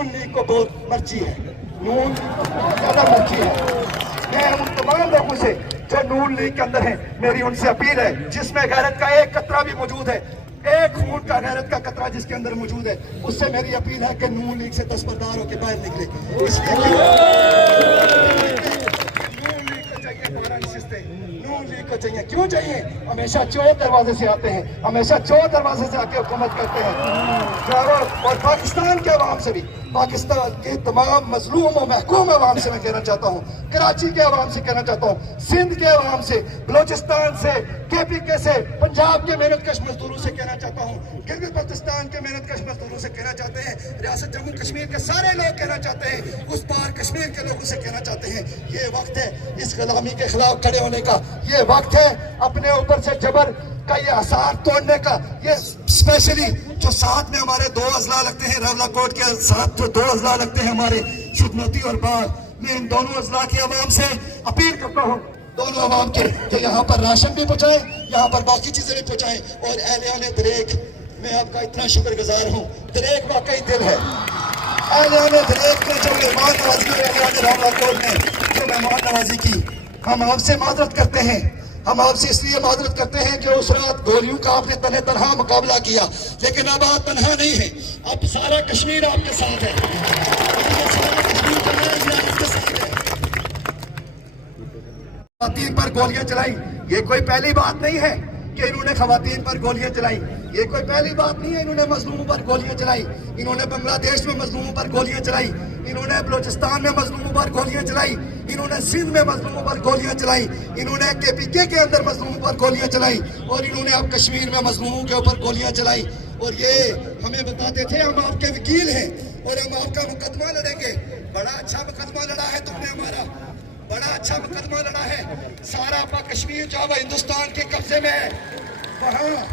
नून league को बहुत मर्जी है, नून ज्यादा मर्जी है। मैं उन तमाम लोगों से जो नून लीग के अंदर हैं, मेरी उनसे अपील है, जिसमें गैरत का एक कतरा भी मौजूद है, एक खून का गैरत का कतरा जिसके अंदर मौजूद है, उससे मेरी अपील है कि नून लीग से दस्तबरदार होकर बाहर निकले। इसलिए नून लीग को चाहिए 12 नशिस्तें, नून लीग को चाहिए। क्यों चाहिए? हमेशा चोर दरवाजे से आते हैं, हमेशा चोर दरवाजे से आके हुकूमत करते हैं। और पाकिस्तान के अवाम से भी, पाकिस्तान के तमाम मजलूम और महकूम अवाम से मैं कहना चाहता हूँ, कराची के अवाम से कहना चाहता हूँ, सिंध के अवाम से, बलोचिस्तान से, KPK से, पंजाब के मेहनतकश मजदूरों से कहना चाहता हूँ, गिलगित बल्तिस्तान के मेहनतकश मजदूरों से कहना चाहते हैं, रियासत जम्मू कश्मीर के सारे लोग कहना चाहते हैं, उस पार कश्मीर के लोगों से कहना चाहते हैं, ये वक्त है इस गुलामी के खिलाफ खड़े होने का, ये वक्त है अपने ऊपर से जबर का ये आसार तोड़ने का। ये स्पेशली जो साथ में हमारे 2 अजला लगते हैं, रवला कोट के साथ जो 2 अजला लगते हैं हमारे, सुदमती और बाग, मैं इन दोनों अजला की आवाम से अपील करता हूँ, दोनों आवाम के, कि यहाँ पर राशन भी पहुँचाएं, यहाँ पर बाकी चीजें भी पहुँचाएं। और एहलियान दरेक, मैं आपका इतना शुक्रगुजार हूँ, दरेक वाकई दिल है। एहलियान दरेक ने जो मेहमान नवाजी की, एहलियान रवला कोट ने जो मेहमान नवाजी की, हम आपसे माजरत करते हैं। हम आपसे इसलिए माजरत करते हैं कि उस रात गोलियों का आपने तने तनहा मुकाबला किया, लेकिन अब आप तनहा नहीं है, अब सारा कश्मीर आपके साथ है, सारा कश्मीर का नया आपके साथ है। खवातीन पर गोलियां चलाई, ये कोई पहली बात नहीं है कि इन्होंने खवातीन पर गोलियां चलाई, ये कोई पहली बात नहीं है इन्होंने मजलूमों पर गोलियां चलाई। इन्होंने बांग्लादेश में मजलूमों पर गोलियां चलाई, इन्होंने बलोचिस्तान में मजलूमों पर गोलियां चलाई, इन्होंने सिंध में मजलूमों पर गोलियां चलाई, इन्होंने KPK के अंदर मजलूमों पर गोलियां चलाई, और इन्होंने अब कश्मीर में मजलूमों के ऊपर गोलियां चलाई। और ये हमें बताते थे हम आपके वकील हैं और हम आपका मुकदमा लड़ेंगे। बड़ा अच्छा मुकदमा लड़ा है तुमने हमारा, बड़ा अच्छा मुकदमा लड़ा है। सारा कश्मीर जो है हिंदुस्तान के कब्जे में है, वहाँ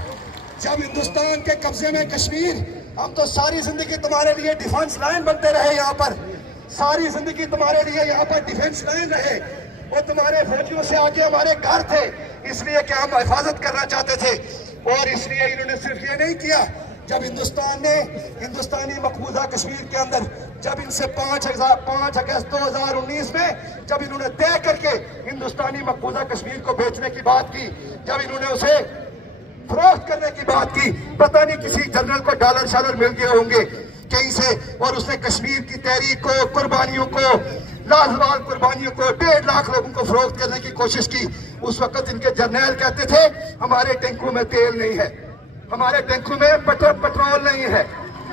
जब हिंदुस्तान के कब्जे में कश्मीर, हम तो सारी जिंदगी तुम्हारे लिए डिफेंस लाइन बनते रहे, यहाँ पर सारी जिंदगी तुम्हारे लिए यहाँ पर डिफेंस लाइन रहे, और तुम्हारे फौजियों से आगे हमारे घर थे, इसलिए कि हम हिफाजत करना चाहते थे। और इसलिए इन्होंने सिर्फ ये नहीं किया, जब हिंदुस्तान ने हिंदुस्तानी मकबूजा कश्मीर के अंदर, जब इनसे 5 अगस्त 2019 में जब इन्होंने तय करके हिंदुस्तानी मकबूजा कश्मीर को बेचने की बात की, जब इन्होंने उसे फरोख्त करने की बात की, पता नहीं किसी जनरल को डॉलर शालर मिल गए होंगे कहीं से, और उसने कश्मीर की तहरीक को, कुर्बानियों को, लाजवाब कुर्बानियों को, 1.5 लाख लोगों को फरोख्त करने की कोशिश की। उस वक्त इनके जर्नैल कहते थे हमारे टैंकों में तेल नहीं है, हमारे टैंकों में पेट्रोल नहीं है।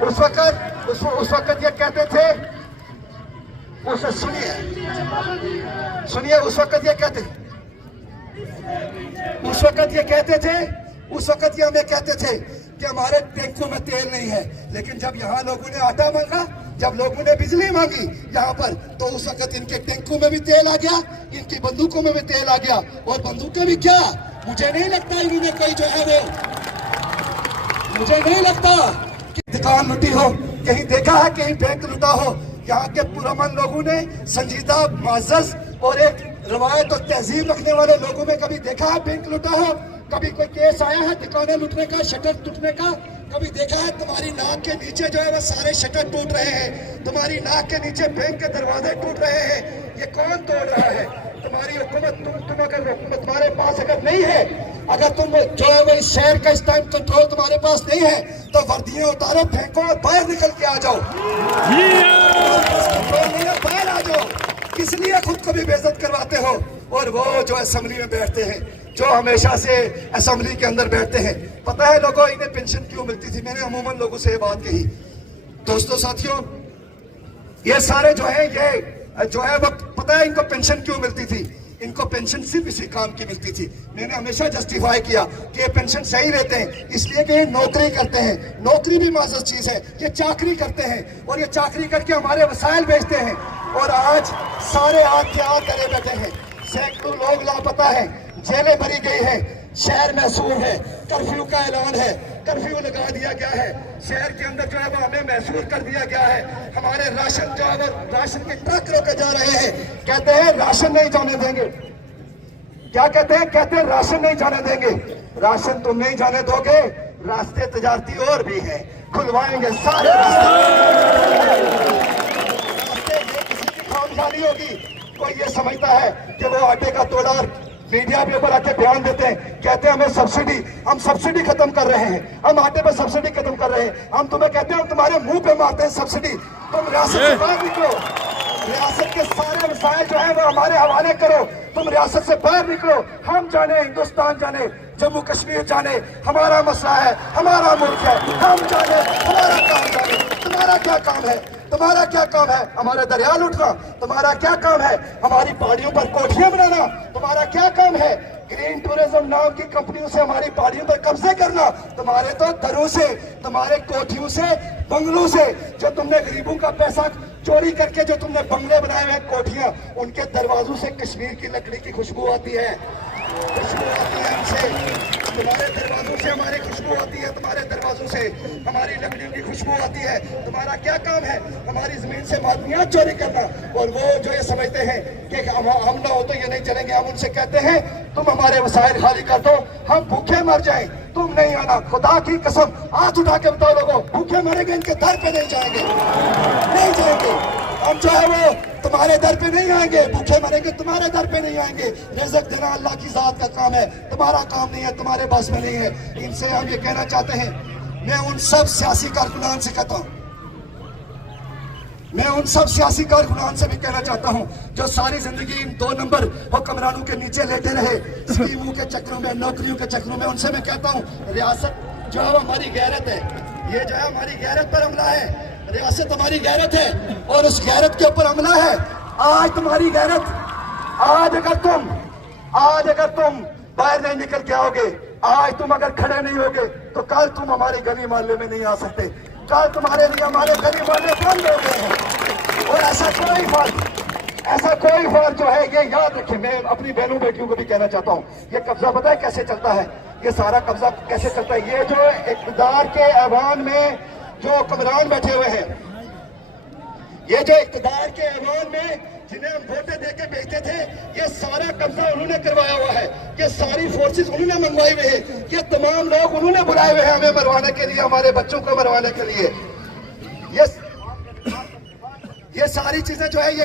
उस वक्त ये कहते थे, सुनिए उस वक्त ये कहते ये हमें कहते थे कि हमारे टैंकों में तेल नहीं है। लेकिन जब यहाँ लोगों ने आटा मांगा, जब लोगों ने बिजली मांगी यहाँ पर, तो उस वक्त इनके टैंकों में भी तेल आ गया, इनकी बंदूकों में भी तेल आ गया। और बंदूकें भी क्या, मुझे नहीं लगता इन्होंने कोई जो है वो, मुझे नहीं लगता कि दुकान लुटी हो, कहीं देखा है कहीं बैंक लुटा हो। यहाँ के पुरअमन लोगों ने, संजीदा, मुअज़्ज़ज़ और एक रवायत और तहजीब रखने वाले लोगों में कभी देखा है बैंक लुटा हो? कभी कोई केस आया है दुकानें लुटने का, शटर टूटने का? कभी देखा है तुम्हारी नाक के नीचे जो है वो सारे शटर टूट रहे हैं, तुम्हारी नाक के नीचे बैंक के दरवाजे टूट रहे हैं? ये कौन तोड़ रहा है? तुम्हारी हुकूमत, तुम अगर हुकूमत तुम्हारे पास अगर नहीं है, अगर तुम जो है वो इस शहर का इस टाइम कंट्रोल तुम्हारे पास नहीं है, तो वर्दियां उतारो, फेंको और बाहर निकल के आ जाओ। बाहर आ जाओ। किस लिए खुद को भी बेइज्जत करवाते हो? और वो जो असेंबली में बैठते हैं, जो हमेशा से असेंबली के अंदर बैठते हैं, पता है लोगों इन्हें पेंशन क्यों मिलती थी? मैंने अमूमन लोगों से ये बात कही। दोस्तों, साथियों, ये सारे जो है ये जो है वो पता है इनको पेंशन क्यों मिलती थी? इनको पेंशन सिर्फ इसी काम की मिलती थी। मैंने हमेशा जस्टिफाई किया कि ये पेंशन सही रहते हैं इसलिए कि ये नौकरी करते हैं। नौकरी भी माज़ूर चीज़ है, ये चाकरी करते हैं और ये चाकरी करके हमारे वसाइल बेचते हैं। और आज सारे हाथ के हाथ करे बैठे हैं, सैकड़ों लोग लापता है, जेलें भरी गई है, शहर महसूर है, कर्फ्यू का ऐलान है, कर्फ्यू लगा दिया गया है, शहर के अंदर जो है वो हमें महसूर कर दिया गया है। हमारे राशन जो है वो राशन के ट्रक रोके जा रहे हैं, कहते हैं राशन नहीं जाने देंगे। क्या कहते हैं? कहते हैं राशन नहीं जाने देंगे। राशन तुम नहीं जाने दोगे, रास्ते तजारती और भी हैं, खुलवाएंगे सारे रास्ते। समझता है कि वो आटे का तोड़ा मीडिया पे ऊपर आके बयान देते हैं, कहते हैं हम सब्सिडी खत्म कर रहे हैं, हम आटे पे सब्सिडी खत्म कर रहे हैं। हम तुम्हें कहते हैं हम तुम्हारे मुंह पे मारते हैं सब्सिडी। तुम रियासत से बाहर निकलो, रियासत के सारे मसाइल जो है वो हमारे हवाले करो, तुम रियासत से बाहर निकलो। हम जाने, हिंदुस्तान जाने, जम्मू कश्मीर जाने, हमारा मसला है, हमारा मुल्क है, हम जाने, हमारा काम जाने। तुम्हारा क्या काम है? तुम्हारा क्या काम है हमारे दरिया लुटना? तुम्हारा क्या काम है हमारी पहाड़ियों पर कोठियां बनाना? तुम्हारा क्या काम है ग्रीन टूरिज्म नाम की कंपनियों से हमारी पहाड़ियों पर कब्जे करना? तुम्हारे तो दरों से, तुम्हारे कोठियों से, बंगलों से, जो तुमने गरीबों का पैसा चोरी करके जो तुमने बंगले बनाए हुए कोठियां, उनके दरवाजों से कश्मीर की लकड़ी की खुशबू आती है, खुशबू आती है हमसे। तुम्हारे दरवाजों से हमारी खुशबू आती है, तुम्हारे दरवाजों से हमारी लकड़ियों की खुशबू आती है। तुम्हारा क्या काम है हमारी जमीन से मादनियात चोरी करना? और वो जो ये समझते हैं कि हम ना हो तो ये नहीं चलेंगे, हम उनसे कहते हैं तुम हमारे वसाइल खाली कर दो, हम भूखे मर जाएं, तुम नहीं आना। खुदा की कसम, हाथ उठा के बताओ लोगों, भूखे मरेंगे, इनके दर पे नहीं जाएंगे, नहीं जाएंगे। हम जो है वो तुम्हारे दर पे नहीं आएंगे, भूखे मरेंगे, तुम्हारे दर पे नहीं आएंगे। रिज़्क़ देना अल्लाह की ज़ात का काम है, तुम्हारा काम नहीं है, तुम्हारे पास में नहीं है। इनसे हम ये कहना चाहते हैं, मैं उन सब सियासी कारकुनान से कहता हूँ, मैं उन सब सियासी कारकुनान से भी कहना चाहता हूँ जो सारी जिंदगी इन 2 नंबर हुक्मरानों के नीचे लेटे रहे, स्कीमों के चक्रों में, नौकरियों के चक्रों में। उनसे मैं कहता हूँ रियासत जो है हमारी गैरत है, ये जो है हमारी गैरत पर हमला है। रियासत हमारी गैरत है और उस गैरत के ऊपर हमला है। आज तुम्हारी गैरत, आज अगर तुम बाहर नहीं निकल के आओगे, आज तुम अगर खड़े नहीं होगे तो कल तुम हमारे गली मोहल्ले में नहीं आ सकते, कल तुम्हारे लिए हमारे गली मोहल्ले बंद हो गए हैं। और ऐसा कोई फर्क जो है, ये याद रखें। मैं अपनी बहनों बेटियों को भी कहना चाहता हूँ, ये कब्जा पता है कैसे चलता है? ये सारा कब्जा कैसे चलता है? ये जो इक़्तिदार के ऐवान में जो हुक्मरान बैठे हुए हैं, ये जो इक़्तिदार के ऐवान में जिन्हें हम वोटें देके भेजते थे, ये सारा कब्जा उन्होंने करवाया हुआ है, ये सारी फोर्सेस उन्होंने मंगवाई हुई है, ये तमाम लोग उन्होंने बुलाए हुए हैं हमें मरवाने के लिए, हमारे बच्चों को मरवाने के लिए। ये सारी चीजें जो है ये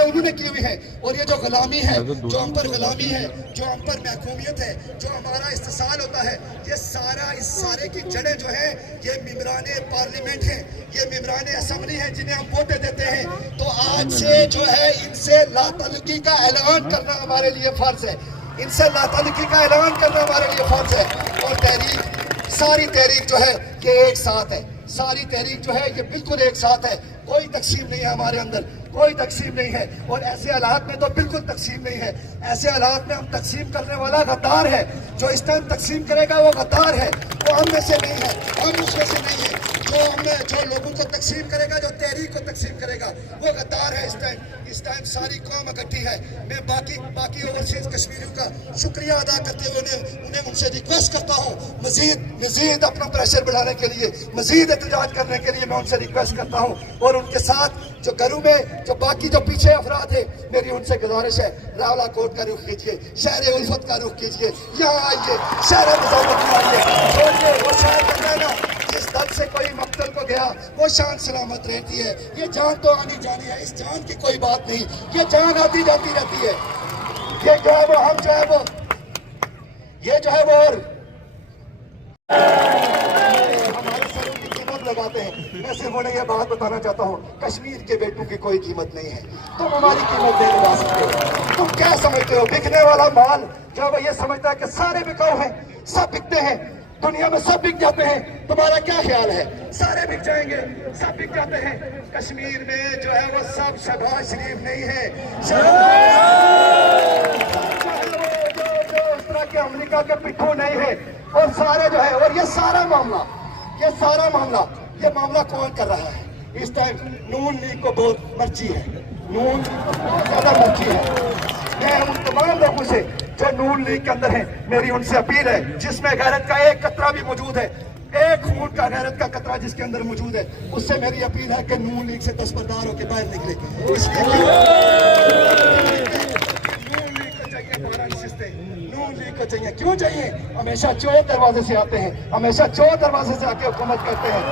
उन्होंने की हुई है। और ये जो गुलामी है, जो हम पर गुलामी है, जो हम पर महकूमियत है, जो हमारा इस्तेसाल होता है, ये सारा, इस सारे की जड़ें जो है ये मेंबराने पार्लियामेंट है, ये मेंबराने असेंबली है जिन्हें हम वोटें देते हैं। तो आज से जो है इनसे लाताल्लुकी का ऐलान करना हमारे लिए फर्ज है, इनसे लाताल्लुकी का ऐलान करना हमारे लिए फर्ज है। और तहरीक, सारी तहरीक जो है ये एक साथ है, सारी तहरीक जो है ये बिल्कुल एक साथ है, कोई तकसीम नहीं है हमारे अंदर, कोई तकसीम नहीं है। और ऐसे हालात में तो बिल्कुल तकसीम नहीं है। ऐसे हालात में हम तकसीम करने वाला गद्दार है, जो इस टाइम तकसीम करेगा वो गद्दार है, वो हम में से नहीं है, हम उसमें से नहीं है। जो लोगों को तकसीम करेगा, जो तहरीक को तकसीम करेगा, वो गद्दार है। इस टाइम सारी कौम इकट्ठी है। मैं बाकी ओवरसीज कश्मीरियों का शुक्रिया अदा करते हुए उन्हें उनसे रिक्वेस्ट करता हूँ, मजीद अपना प्रेशर बढ़ाने के लिए, मजीद एहतजाज करने के लिए मैं उनसे रिक्वेस्ट करता हूँ। और उनके साथ जो घरों में जो पीछे अफराद है, मेरी उनसे गुजारिश है, रावला कोट का रुख कीजिए, शहर उल्फत का रुख कीजिए, यहाँ आइए, शहर मज़ामत में आइए, छोड़िए वो शहर का कहना जिस दल से कोई मक्तल को गया वो शान सलामत रहती है। ये जान तो आनी जानी है, इस जान की कोई बात नहीं, ये जान आती जाती रहती है। ये जो है वो हम जो है वो ये जो है वो और हमारे सरों की कीमत लगाते हैं। मैं सिर्फ उन्हें ये बात बताना चाहता हूँ, कश्मीर के बेटों की कोई कीमत नहीं है, तुम हमारी कीमत नहीं लगा सकते। तुम क्या समझते हो बिकने वाला माल? जो वो ये समझता है कि सारे बिकाऊ हैं, सब बिकते हैं, दुनिया में सब बिक जाते हैं। तुम्हारा क्या ख्याल है? सारे बिक जाएंगे, सब बिक जाते हैं। कश्मीर में जो है वो सब शहबाज शरीफ नहीं है, जो उस तरह के अमेरिका के पिट्ठू नहीं है। और सारे जो है, और ये सारा मामला कौन कर रहा है? इस टाइम नून लीग को बहुत मर्जी है, नून बहुत ज्यादा मर्जी है। मैं उन तमाम लोगों से जो नून लीग के अंदर है, मेरी उनसे अपील है, जिसमें गैरत का एक कतरा भी मौजूद है, एक खून का गैरत का कतरा जिसके अंदर मौजूद है, उससे मेरी अपील है कि नून लीग से दस्तबरदार होकर बाहर निकले। इसलिए नून लीग को चाहिए, क्यों चाहिए? हमेशा चोर दरवाजे से आते हैं, हमेशा चोर दरवाजे से आके हुकूमत करते हैं।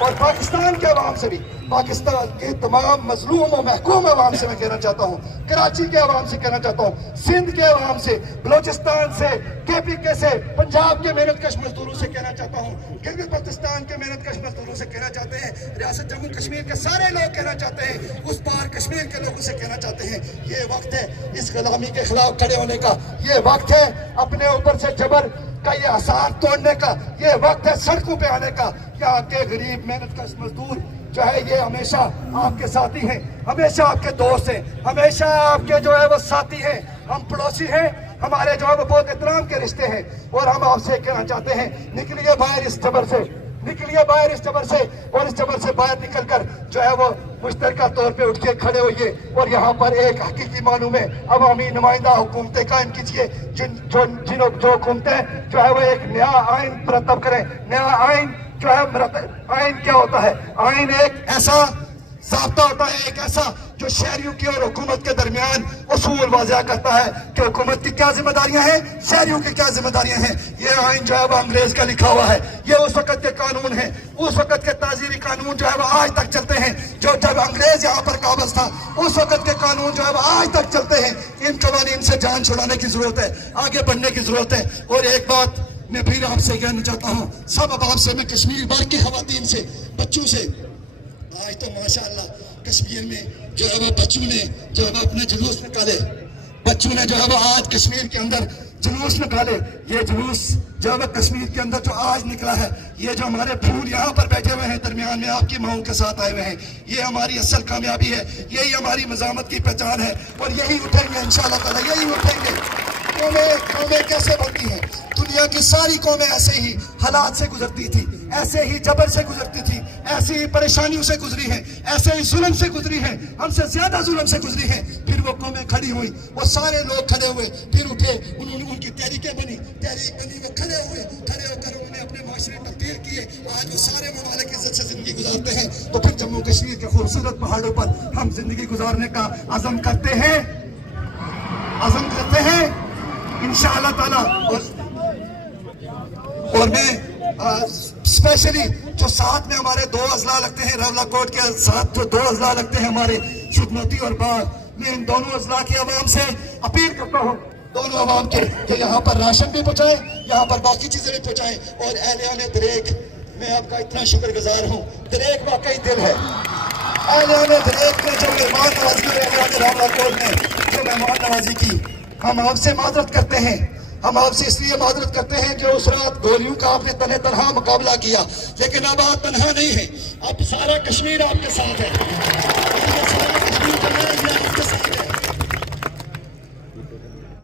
और पाकिस्तान के अवाम से भी پاکستان کے تمام مظلوم و محکوم عوام سے میں کہنا چاہتا ہوں، کراچی کے عوام سے کہنا چاہتا ہوں، سندھ کے عوام سے، بلوچستان سے، KPK سے، پنجاب کے محنت کش مزدوروں سے کہنا چاہتا ہوں، گلگت بلتستان کے محنت کش مزدوروں سے کہنا چاہتے ہیں، ریاست جموں کشمیر کے سارے لوگ کہنا چاہتے ہیں، اس پار کشمیر کے لوگوں سے کہنا چاہتے ہیں، یہ وقت ہے اس غلامی کے خلاف کھڑے ہونے کا، یہ وقت ہے اپنے اوپر سے جبر کا یہ آثار توڑنے کا، یہ وقت ہے سڑکوں پہ آنے کا۔ یہاں کے غریب محنت کش مزدور جو ہے یہ ہمیشہ آپ کے ساتھی ہیں، ہمیشہ آپ کے دوست ہیں، ہمیشہ آپ کے جو ہے وہ ساتھی ہیں، ہم پڑوسی ہیں، ہمارے جو ہے وہ بہت احترام کے رشتے ہیں، اور ہم آپ سے کہنا چاہتے ہیں نکلیے باہر اس جبر سے، نکلیے باہر اس جبر سے، اور اس جبر سے باہر نکل کر جو ہے وہ مشترکہ طور پہ اٹھ کے کھڑے ہوئیے اور یہاں پر ایک حقیقی معنوں میں عوامی نمائندہ حکومتیں قائم کیجیے، جو حکومتیں جو ہے وہ ایک نیا آئین مرتب کریں۔ نیا آئین جو ہے آئین کیا ہوتا ہے؟ آئین ایک ایسا ضابطہ ہوتا ہے، ایک ایسا جو شہریوں کی اور حکومت کے درمیان اصول واضح کرتا ہے کہ حکومت کی کیا ذمہ داریاں ہیں، شہریوں کی کیا ذمہ داریاں ہیں۔ یہ آئین جو ہے وہ انگریز کا لکھا ہوا ہے، یہ اس وقت کے قانون ہیں، اس وقت کے تعزیری قانون جو ہے وہ آج تک چلتے ہیں، جو جب انگریز یہاں پر قابض تھا اس وقت کے قانون جو ہے وہ آج تک چلتے ہیں۔ ان قوانین سے جان چھڑانے کی ضرورت ہے، آگے بڑھنے کی ضرورت ہے۔ اور ایک بات میں پھر آپ سے کہنا چاہتا ہوں، سب احباب سے، میں کشمیری بھر کی خواتین سے، بچوں سے، آج تو ماشاءاللہ کشمیر میں جو ہے وہ بچوں نے جو ہے وہ اپنے جلوس نکالے، بچوں نے جو ہے وہ آج کشمیر کے اندر جلوس نکالے۔ یہ جلوس جو ہے وہ کشمیر کے اندر جو آج نکلا ہے، یہ جو ہمارے پھول یہاں پر بیٹھے ہوئے ہیں درمیان میں آپ کی ماؤں کے ساتھ آئے ہوئے ہیں، یہ ہماری اصل کامیابی ہے، یہی ہماری مزاحمت کی پہچان ہے، اور یہی اٹھیں گے انشاءاللہ تعالیٰ، یہی اٹھیں گے۔ قومیں کیسے بنتی ہیں؟ دنیا کی ساری قومیں ایسے ہی حالات سے گزرتی تھی، ایسے ہی جبر سے گزرتی تھی، ایسے ہی پریشانیوں سے گزری ہیں، ایسے ہی ظلم سے گزری ہیں، ہم سے زیادہ ظلم سے گزری ہیں۔ پھر وہ قومیں کھڑی ہوئی، وہ سارے لوگ کھڑے ہوئے، پھر اٹھے، انہوں نے ان کی تحریکیں بنی، تحریک بنی، وہ کھڑے ہوئے، کھڑے ہو کر انہوں نے اپنے معاشرے تبدیل کیے، آج وہ سارے ممالک عزت سے زندگی گزارتے ہیں۔ تو پھر جموں کشمیر کے خوبصورت پہاڑوں پر ہم زندگی گزارنے کا عزم کرتے ہیں، عزم کرتے ہیں انشاءاللہ تعالیٰ۔ اور میں اسپیشلی جو ساتھ میں ہمارے دو اضلاع لگتے ہیں، راولا کوٹ کے ساتھ جو دو اضلاع لگتے ہیں ہمارے، شدمتی اور باغ، میں ان دونوں اضلاع کی عوام سے اپیل کرتا ہوں، دونوں عوام کے، کہ یہاں پر راشن بھی پہنچائیں، یہاں پر باقی چیزیں بھی پہنچائیں۔ اور اہلیان دریک، میں آپ کا اتنا شکر گزار ہوں، دریک واقعی دل ہے۔ اہلیان دریک نے جو مہمان نوازی کی، اہلیان راولا کوٹ نے جو مہمان نوازی کی، ہم آپ سے معذرت کرتے ہیں، ہم آپ سے اس لیے معذرت کرتے ہیں کہ اس رات گولیوں کا آپ نے تنہا مقابلہ کیا، لیکن اب آپ تنہا نہیں ہیں، اب سارا کشمیر آپ کے ساتھ ہے، سارا کشمیر جو ہے یہ آپ کے ساتھ ہے۔